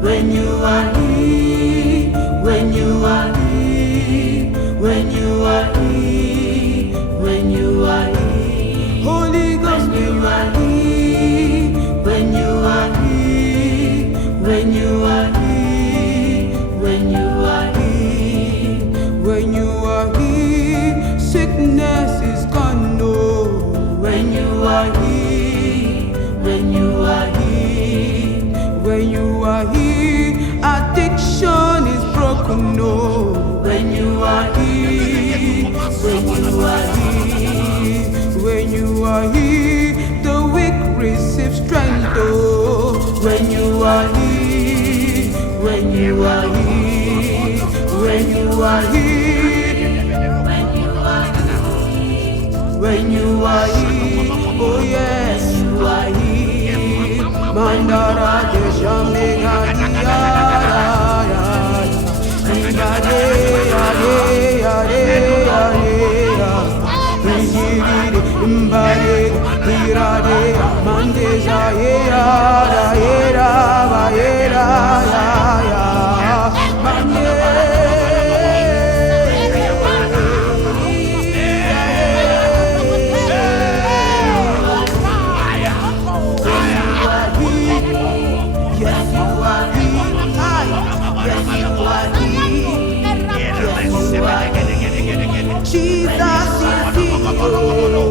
when you are here, when you are here, when you are here, when you are here. Holy Ghost, when you are here, when you are here, when you are here, when you are here, when you are here, sickness is gone. No, when you are here, when you are here, when you are here, addiction is broken. No, when you are here, when you are here, when you are here, the weak receive strength. Oh, when you are here, when you are here, when you are here, when you are here, oh yes, you are here. Mandara Deshamega Jesus is here.